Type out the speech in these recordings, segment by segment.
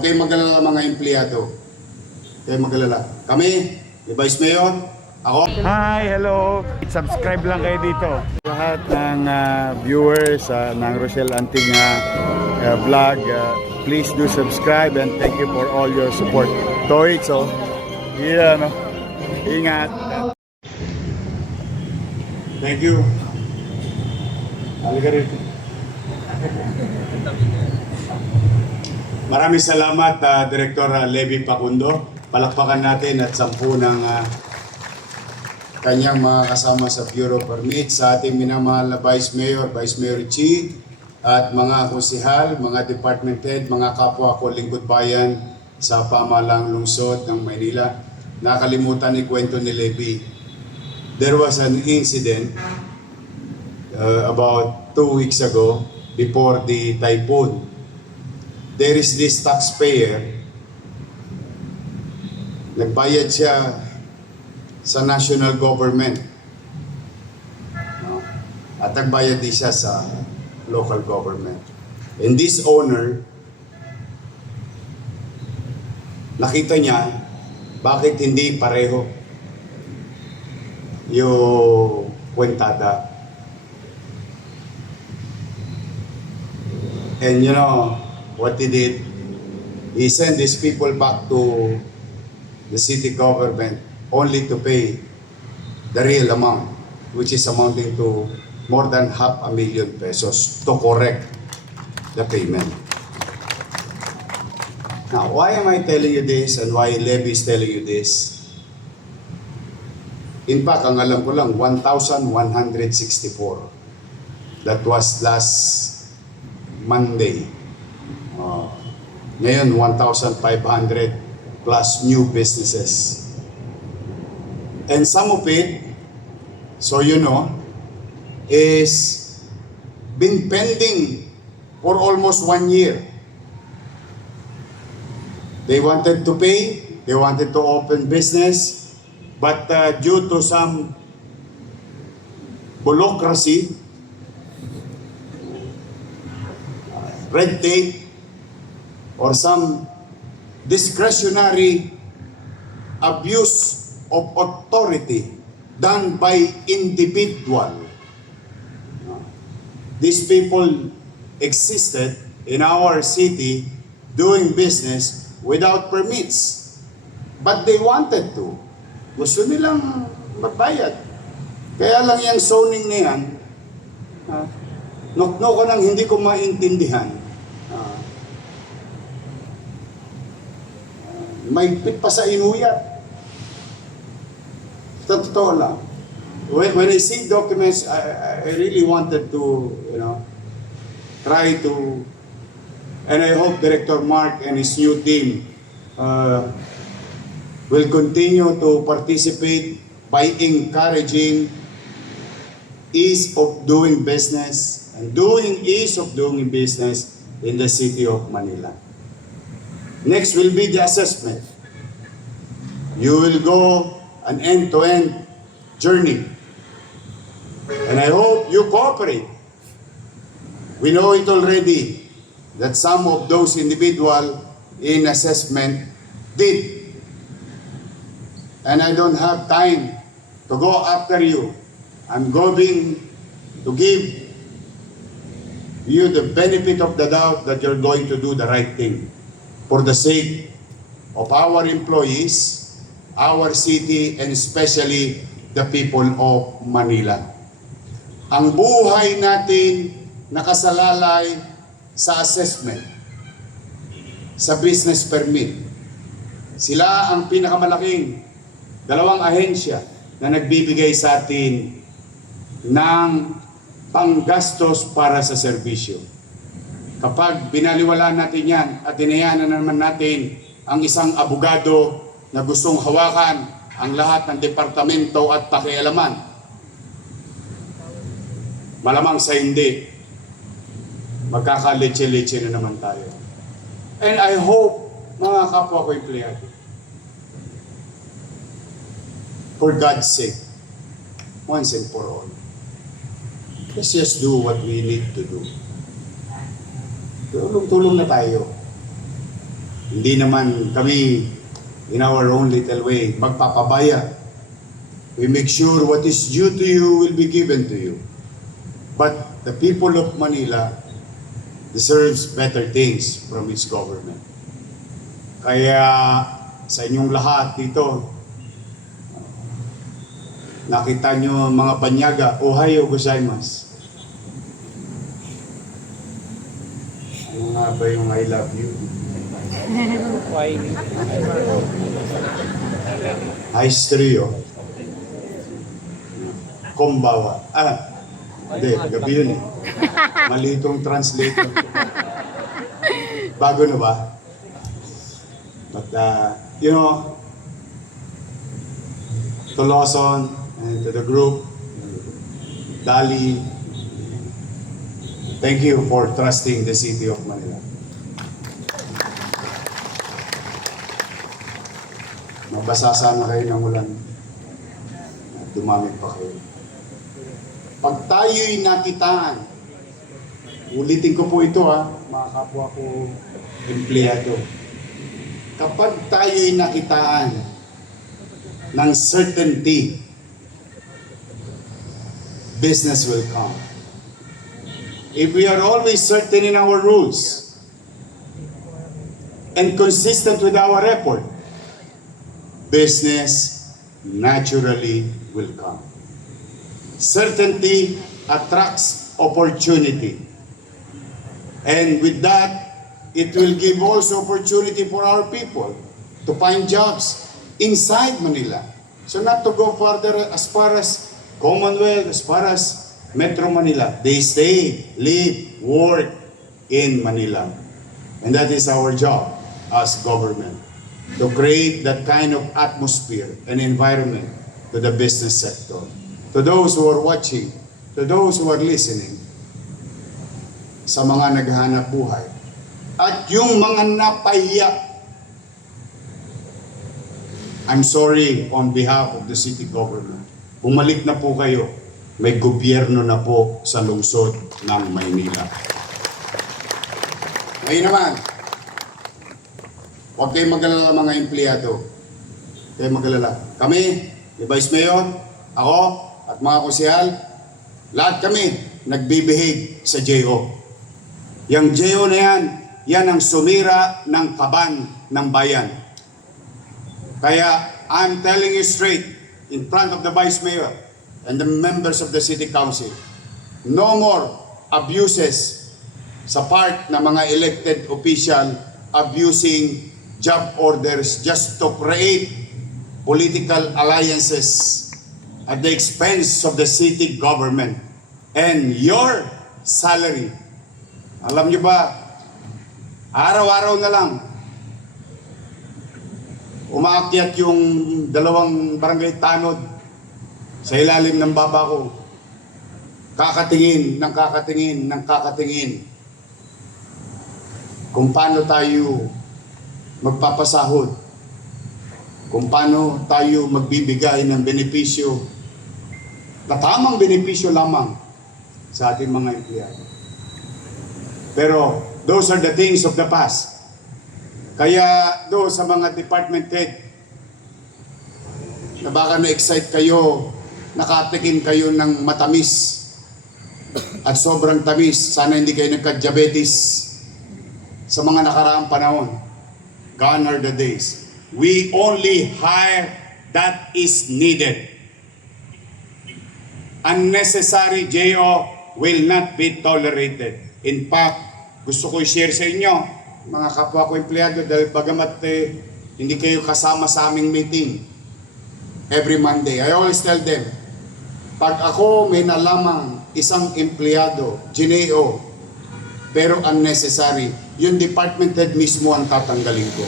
Kayo magalala mga empleyado. Kayo magalala. Kami, the Vice Mayor, ako. Hi, hello. Subscribe lang kayo dito. Lahat ng viewers ng Rochelle Antig vlog, please do subscribe and thank you for all your support. Toy, so, yeah, no? Ingat. Thank you. Halika rin. Maraming salamat, Director Levy Pacundo. Palakpakan natin at 10 ng kanyang mga kasama sa Bureau Permit, sa ating minamahal na Vice Mayor, Vice Mayor Chi, at mga konsihal, mga department head, mga kapwa ko lingkod bayan sa pamahalang lungsod ng Maynila. Nakalimutan ni kwento ni Levy. There was an incident about 2 weeks ago before the typhoon. There is this taxpayer, nagbayad siya sa national government, at nagbayad din siya sa local government. And this owner, nakita niya bakit hindi pareho yung kwentada. And you know what he did? He sent these people back to the city government only to pay the real amount, which is amounting to more than 500,000 pesos to correct the payment. Now, why am I telling you this and why Levy is telling you this? In fact, ang alam ko lang, 1,164. That was last Monday. Ngayon, 1,500 plus new businesses. And some of it, so you know, is been pending for almost 1 year. They wanted to pay, they wanted to open business, but due to some bureaucracy, red tape, or some discretionary abuse of authority done by individual. These people existed in our city doing business without permits. But they wanted to. Gusto nilang magbayad. Kaya lang yung zoning na yan, nokno ko nang hindi ko maintindihan. Mahigpit pa sa inuya. Totoo lang. When I see documents, I really wanted to, you know, try to, and I hope Director Mark and his new team will continue to participate by encouraging ease of doing business and ease of doing business in the city of Manila. Next will be the assessment. You will go an end-to-end journey. And I hope you cooperate. We know it already that some of those individuals in assessment did. And I don't have time to go after you. I'm going to give you the benefit of the doubt that you're going to do the right thing for the sake of our employees, our city, and especially the people of Manila. Ang buhay natin nakasalalay sa assessment, sa business permit. Sila ang pinakamalaking dalawang ahensya na nagbibigay sa atin ng panggastos para sa serbisyo. Kapag binaliwala natin yan at inayanan naman natin ang isang abogado na gustong hawakan ang lahat ng departamento at pakialaman, malamang sa hindi, magkakaletse-letse na naman tayo. And I hope, mga kapwa ko empleyado, for God's sake, once and for all, let's just do what we need to do. Tulong-tulong na tayo. Hindi naman kami in our own little way magpapabaya. We make sure what is due to you will be given to you. But the people of Manila deserves better things from its government. Kaya sa inyong lahat dito, nakita nyo mga banyaga, Ohayo gozaimasu. Ano nga ba yung I love you? Aistrio. Kombawa. Hindi, gabi yun eh. Mali itong translator. Bago na ba? But, you know, to Lawson and to the group, Dali, thank you for trusting the city of Manila. Mabasa sana kayo ng ulan. At dumamit pa kayo. Pag tayo'y nakitaan, ulitin ko po ito mga kapwa ko empleyado. Kapag tayo'y nakitaan ng certainty, business will come. If we are always certain in our rules and consistent with our effort, business naturally will come. Certainty attracts opportunity. And with that, it will give also opportunity for our people to find jobs inside Manila. So not to go further as far as Commonwealth, as far as Metro Manila. They stay, live, work in Manila. And that is our job as government, to create that kind of atmosphere and environment to the business sector. To those who are watching, to those who are listening, sa mga naghahanap buhay, at yung mga napahiya, I'm sorry on behalf of the city government. Bumalik na po kayo. May gobyerno na po sa lungsod ng Maynila. Ngayon naman, huwag kayong mag-alala mga empleyado. Huwag kayong mag-alala. Kami, the Vice Mayor, ako, at mga kusihal, lahat kami nagbibihave sa JO. Yang JO na yan ang sumira ng kaban ng bayan. Kaya, I'm telling you straight, in front of the Vice Mayor and the members of the City Council, no more abuses sa part ng mga elected official abusing job orders just to create political alliances at the expense of the city government and your salary. Alam niyo ba, araw-araw na lang, umaakyat yung dalawang barangay tanod sa ilalim ng baba ko. Kakatingin ng kakatingin kung paano tayo magpapasahod, kung paano tayo magbibigay ng benepisyo, na tamang benepisyo lamang sa ating mga empleyado. Pero those are the things of the past. Kaya do sa mga department head na baka na-excite kayo, nakatikim kayo ng matamis at sobrang tamis, sana hindi kayo nagka-diabetes sa mga nakaraang panahon. Gone are the days. We only hire that is needed. Unnecessary JO will not be tolerated. In fact, gusto ko i-share sa inyo, mga kapwa ko empleyado, dahil bagamat hindi kayo kasama sa aming meeting every Monday. I always tell them, pag ako may nalamang isang empleyado, GNO, pero unnecessary, yung department head mismo ang tatanggalin ko.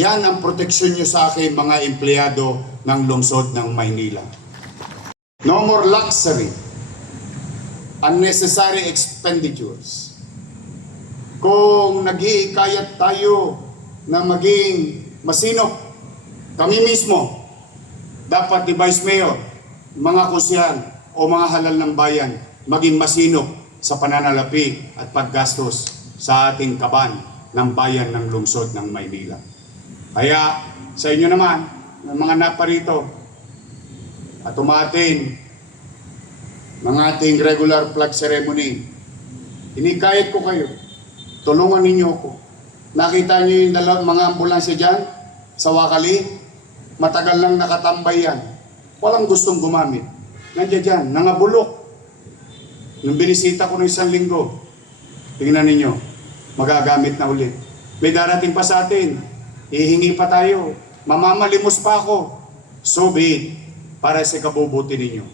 Yan ang proteksyon nyo sa akin, mga empleyado ng lungsod ng Maynila. No more luxury, unnecessary expenditures. Kung nag-iikayat tayo na maging masinop, kami mismo, dapat ni Vice Mayor, mga kusyan o mga halal ng bayan, maging masinop sa pananalapi at paggastos sa ating kaban ng bayan ng lungsod ng Maynila. Kaya sa inyo naman, ng mga naparito at umatin ng ating regular flag ceremony, inikayat ko kayo, tulungan ninyo ako. Nakita niyo yung mga ambulansya dyan sa Wakali, matagal lang nakatambay yan. Walang gustong gumamit. Nandiyan dyan, nangabulok. Nung binisita ko ng 1 linggo, tingnan ninyo, magagamit na ulit. May darating pa sa atin, hihingi pa tayo, mamamalimos pa ako. So be it, para sa kabubuti ninyo.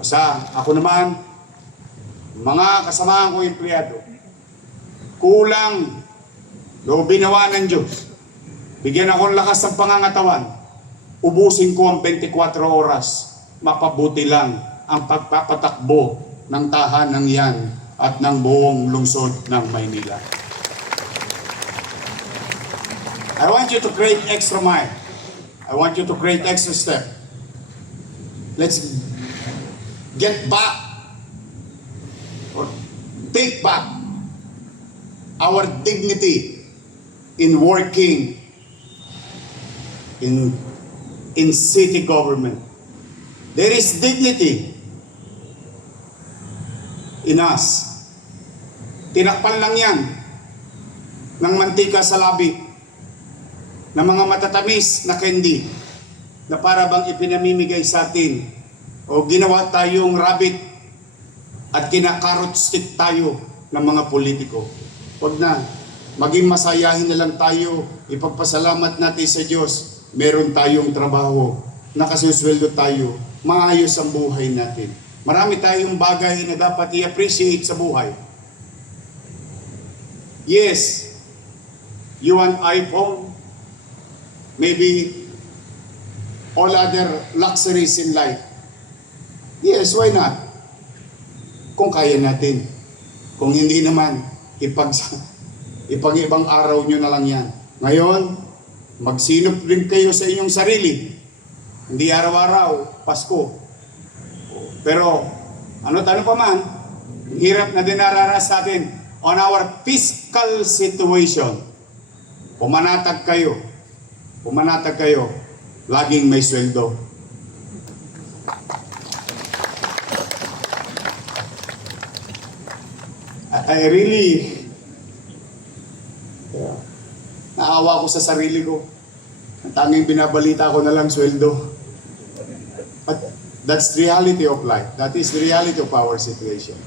Basta ako naman, mga kasamahan ko empleyado, kulang, binawa ng Diyos. Bigyan ako ng lakas ng pangangatawan. Ubusin ko ang 24 oras. Mapabuti lang ang pagpapatakbo ng tahanan yan at ng buong lungsod ng Maynila. I want you to create extra mile. I want you to create extra step. Let's get back or take back our dignity in working in city government. There is dignity in us. Tinakpan lang yan ng mantika sa labi, ng mga matatamis na candy na para bang ipinamimigay sa atin o ginawa tayong rabbit at kinakarot stick tayo ng mga politiko. Huwag na. Maging masayahin na lang tayo. Ipagpasalamat natin sa Diyos. Meron tayong trabaho. Nakasusweldo tayo. Maayos ang buhay natin. Marami tayong bagay na dapat i-appreciate sa buhay. Yes, you want iPhone, maybe all other luxuries in life. Yes, why not? Kung kaya natin. Kung hindi naman, ipag-ibang araw nyo na lang yan. Ngayon, magsinop rin kayo sa inyong sarili. Hindi araw-araw, Pasko. Pero, ano pa man, hirap na dinaranas natin on our fiscal situation. Pumanatag kayo, laging may sweldo. I really, naawa ko sa sarili ko. Ang tanging binabalita ko na lang sweldo. But that's the reality of life. That is the reality of our situation.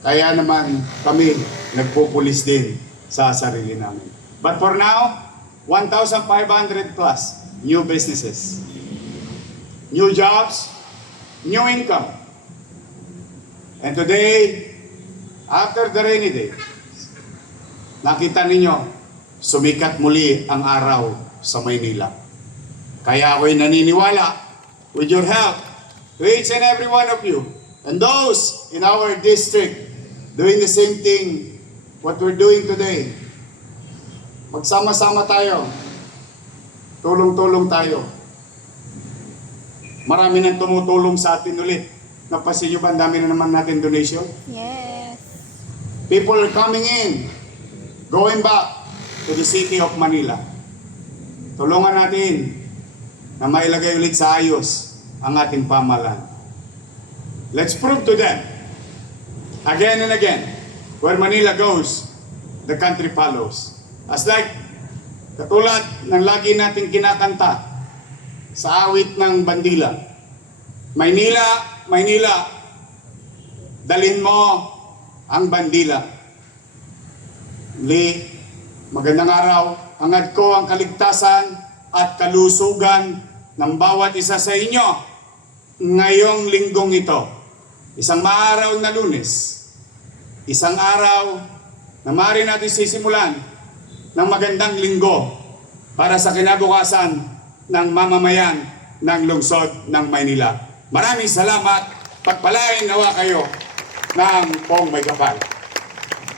Kaya naman kami nagpupulis din sa sarili namin. But for now, 1,500 plus new businesses, new jobs, new income. And today, after the rainy day, nakita ninyo, sumikat muli ang araw sa Maynila. Kaya ako'y naniniwala, with your help, to each and every one of you, and those in our district, doing the same thing, what we're doing today. Magsama-sama tayo. Tulong-tulong tayo. Marami nang tumutulong sa atin ulit. Napasin nyo ba, ang dami na naman natin donation? Yes. People are coming in, going back to the city of Manila. Tulungan natin na mailagay ulit sa ayos ang ating pamahalaan. Let's prove to them, again and again, where Manila goes, the country follows. As like, katulad ng lagi nating kinakanta sa awit ng bandila. Maynila, Maynila, dalhin mo ang bandila. Magandang araw, hangad ko ang kaligtasan at kalusugan ng bawat isa sa inyo ngayong linggong ito. Isang maaraw na Lunes, isang araw na maaari natin sisimulan ng magandang linggo para sa kinabukasan ng mamamayan ng lungsod ng Maynila. Maraming salamat. Pagpalain nawa kayo ng Pong May Kapal.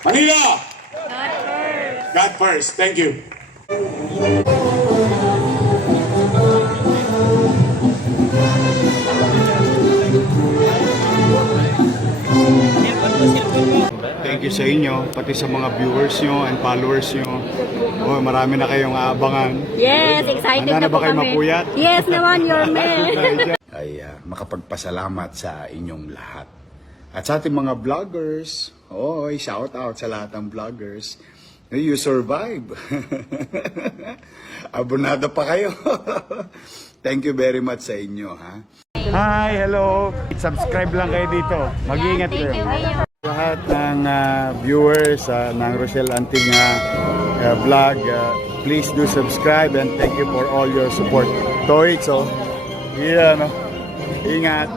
Manila! God first. God first. Thank you. Thank you sa inyo, pati sa mga viewers nyo and followers nyo. Oh, marami na kayong aabangan. Yes, excited Handa na na po ba kayo kami. mapuyat? Yes naman, your man. Ay makapagpasalamat sa inyong lahat. At sa ating mga vloggers, shout out sa lahat ng vloggers. You survive. Abonado pa kayo. Thank you very much sa inyo, ha? Hi, hello. Subscribe lang kayo dito. Mag-iingat kayo. Lahat ng viewers ng Rochelle Antig vlog, please do subscribe and thank you for all your support. Toits, yeah, no? Ingat.